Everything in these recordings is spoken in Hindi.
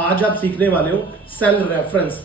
आज आप सीखने वाले हो सेल रेफरेंस।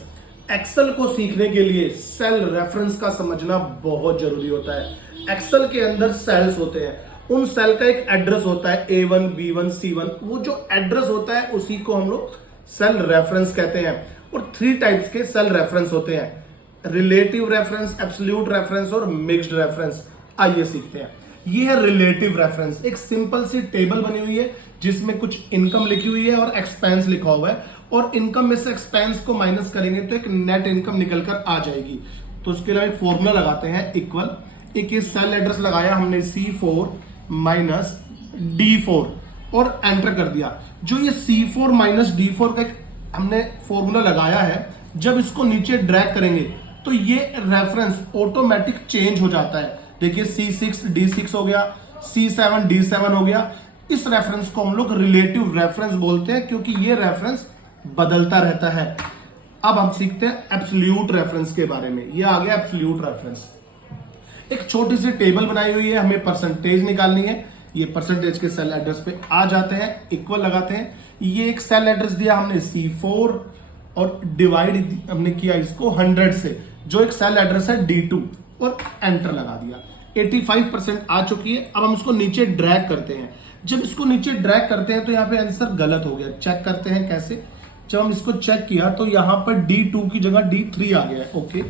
एक्सेल को सीखने के लिए सेल रेफरेंस का समझना बहुत जरूरी होता है। एक्सेल के अंदर सेल्स होते हैं, उन सेल का एक एड्रेस होता है A1, B1, C1। वो जो एड्रेस होता है उसी को हम लोग सेल रेफरेंस कहते हैं। और 3 टाइप्स के सेल रेफरेंस होते हैं, रिलेटिव रेफरेंस, एब्सोल्यूट रेफरेंस और मिक्स्ड रेफरेंस। आइए सीखते हैं। ये है रिलेटिव रेफरेंस। एक सिंपल सी टेबल बनी हुई है जिसमें कुछ इनकम लिखी हुई है और एक्सपेंस लिखा हुआ है, और इनकम में से एक्सपेंस को माइनस करेंगे तो एक नेट इनकम निकल कर आ जाएगी। तो उसके लिए एक फॉर्मूला लगाते हैं, इक्वल, एक ये सेल एड्रेस लगाया हमने C4 माइनस D4 और एंटर कर दिया। जो ये C4 माइनस D4 का हमने फॉर्मूला लगाया है, जब इसको नीचे ड्रैग करेंगे तो ये रेफरेंस ऑटोमेटिक चेंज हो जाता है। देखिए C6 D6 हो गया, C7 D7 हो गया। इस रेफरेंस को हम लोग रिलेटिव रेफरेंस बोलते हैं क्योंकि ये रेफरेंस बदलता रहता है। अब हम सीखते हैं एब्सोल्यूट रेफरेंस के बारे में। ये आ गया एब्सोल्यूट रेफरेंस। एक छोटी सी टेबल बनाई हुई है, हमें परसेंटेज निकालनी है। ये परसेंटेज के सेल एड्रेस पे आ जाते हैं, इक्वल लगाते हैं। ये एक सेल एड्रेस दिया हमने C4 और डिवाइड हमने किया इसको 100 से, जो एक सेल एड्रेस है D2, और एंटर लगा दिया। 85% आ चुकी है। अब हम इसको नीचे ड्रैग करते हैं। जब इसको नीचे ड्रैग करते हैं तो यहाँ पे आंसर गलत हो गया। चेक करते हैं कैसे। जब हम इसको चेक किया तो यहाँ पर D2 की जगह D3 आ गया है। ओके,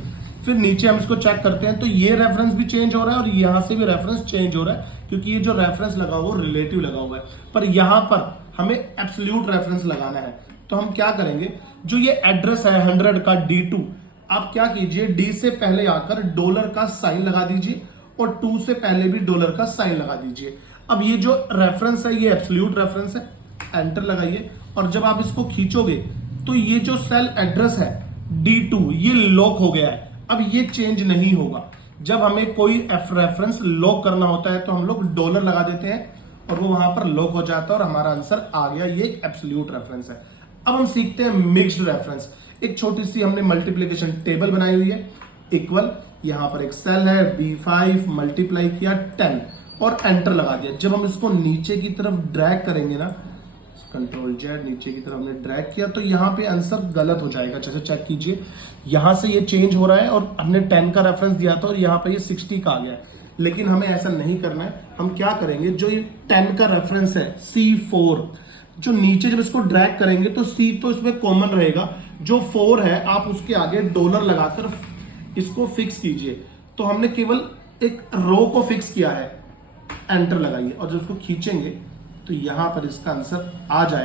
फिर नीचे हम इसको चेक करते हैं तो ये रेफरेंस भी चेंज हो रहा है और यहाँ से भी रेफरेंस चेंज हो रहा है, क्योंकि ये जो रेफरेंस लगा हुआ रिलेटिव लगा हुआ है। पर यहाँ पर हमें एब्सोल्यूट रेफरेंस लगाना है। तो हम क्या करेंगे, जो ये एड्रेस है 100 का D2, आप क्या कीजिए, D से पहले आकर डॉलर का साइन लगा दीजिए और 2 से पहले भी डॉलर का साइन लगा दीजिए। अब ये जो रेफरेंस है ये एब्सोल्यूट रेफरेंस है। एंटर लगाइए और जब आप इसको खींचोगे तो ये जो सेल एड्रेस है D2 ये लॉक हो गया है। अब ये चेंज नहीं होगा। जब हमें कोई रेफरेंस लॉक करना होता है तो हम लोग डॉलर लगा देते हैं और वो वहां पर लॉक हो जाता है और हमारा आंसर आ गया। ये एक एब्सोल्यूट रेफरेंस है। अब हम सीखते हैं मिक्स्ड रेफरेंस। एक छोटी सी हमने मल्टीप्लिकेशन टेबल बनाई हुई है, इक्वल, यहां पर एक सेल है B5 मल्टीप्लाई किया 10 और एंटर लगा दिया। जब हम इसको नीचे की तरफ ड्रैग करेंगे ना, Ctrl+Z, नीचे की तरफ हमने ड्रैग किया तो यहाँ पे आंसर गलत हो जाएगा। जैसे चेक कीजिए, यहां से ये चेंज हो रहा है और हमने 10 का रेफरेंस दिया था और यहाँ पे ये 60 का आ गया है। लेकिन हमें ऐसा नहीं करना है। हम क्या करेंगे, जो ये 10 का रेफरेंस है C4, जो नीचे जब इसको ड्रैग करेंगे तो C तो इसमें कॉमन रहेगा, जो 4 है आप उसके आगे डॉलर लगाकर इसको फिक्स कीजिए। तो हमने केवल एक रो को फिक्स किया है। एंटर लगाइए और जब उसको खींचेंगे तो यहां पर इसका आंसर आ जाएगा।